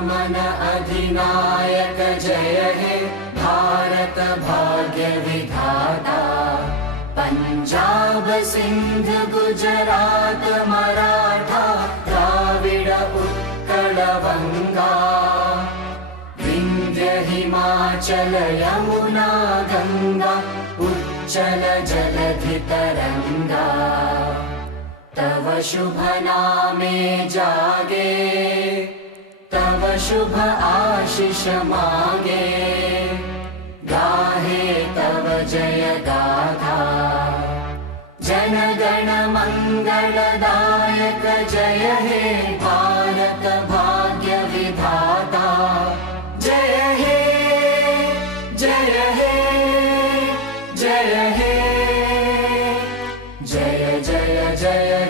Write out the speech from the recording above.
मन अधिनायक जय हे भारत भाग्य विधाता। पंजाब सिंध गुजरात मराठा द्राविड उत्कल वंगा। विंध्य हिमाचल यमुना गंगा उच्चल जलधि तरंगा। तव शुभ नामे जागे तव शुभ आशीष मागे। गाहे तव जय गाथा जन गण मंगलदायक जय हे भारत भाग्य विधाता। जय हे जय हे जय हे जय जय जय